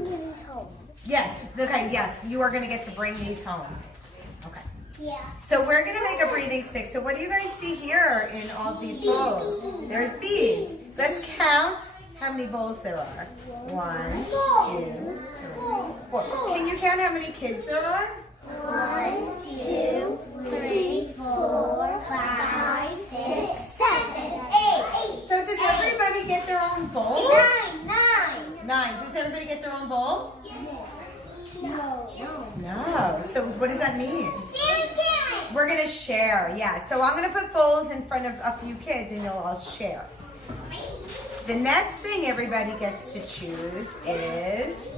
bring these home. Yes. Okay. Yes. You are going to get to bring these home. Okay. Yeah. So we're going to make a breathing stick. So what do you guys see here in all these bowls? There's beads. Let's count how many bowls there are. 1, 2, 3, 4. Can you count how many kids there are? 1, 2, 3, 4, 5, 6, 7, 8. So does everybody get their own bowl? 9. 9. Does everybody get their own bowl? No. No. So what does that mean? Share. We're going to share. Yeah. So I'm going to put bowls in front of a few kids and you'll all share. The next thing everybody gets to choose is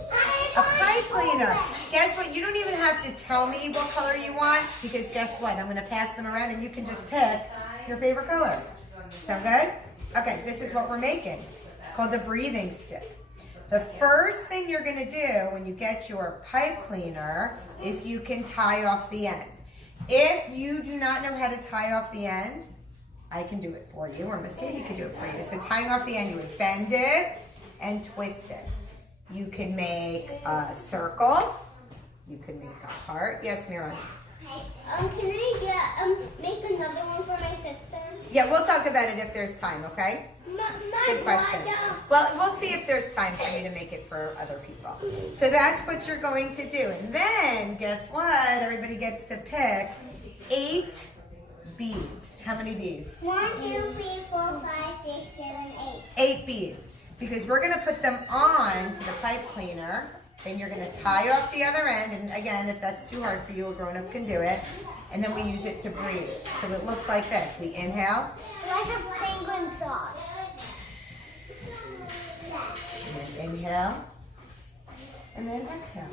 a pipe cleaner. Guess what? You don't even have to tell me what color you want because guess what? I'm going to pass them around and you can just pick your favorite color. Sound good? Okay, this is what we're making. It's called the breathing stick. The first thing you're going to do when you get your pipe cleaner is you can tie off the end. If you do not know how to tie off the end, I can do it for you, or Miss Katie could do it for you. So tying off the end, you would bend it and twist it. You can make a circle. You can make a heart. Yes, Mira? Can I make another one for my sister? Yeah, we'll talk about it if there's time, okay? Good question. Well, we'll see if there's time for you to make it for other people. So that's what you're going to do. And then, guess what? Everybody gets to pick 8 beads. How many beads? 1, 2, 3, 4, 5, 6, 7, 8. 8 beads. Because we're going to put them on to the pipe cleaner. Then you're going to tie off the other end. And again, if that's too hard for you, a grown-up can do it. And then we use it to breathe. So it looks like this. We inhale. Like a penguin song. And then inhale. And then exhale.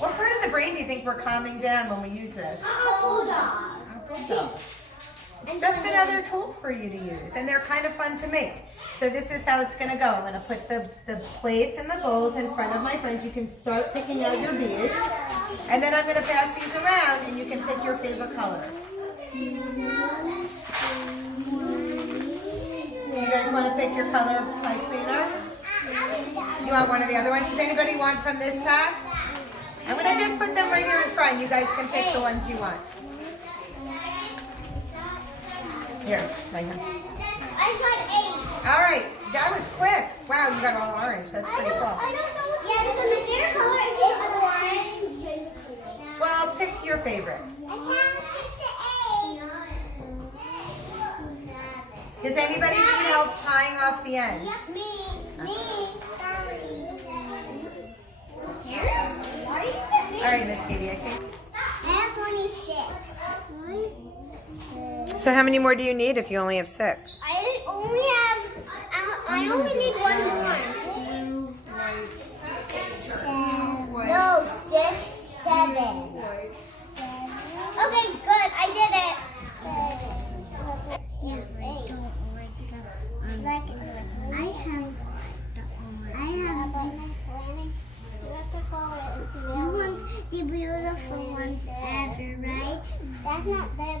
What part of the brain do you think we're calming down when we use this? Bulldog. Bulldog. It's just another tool for you to use, and they're kind of fun to make. So this is how it's going to go. I'm going to put the plates and the bowls in front of my friends. You can start picking out your beads, and then I'm going to pass these around, and you can pick your favorite color. Do you guys want to pick your color of pipe cleaner? You want one of the other ones? Does anybody want from this pack? I'm going to just put them right here in front. You guys can pick the ones you want. Here, right here. I got 8. All right, that was quick. Wow, you got all orange. That's pretty cool. I don't know what my favorite color is orange. Well, pick your favorite. I counted to 8. Does anybody need help tying off the end? Me. Sorry. All right, Miss Katie, I think. I have only 6. So how many more do you need if you only have 6? I only need 1 more. No, 6, 7. Okay, good. I did it. You want the beautiful one ever, right? That's not there.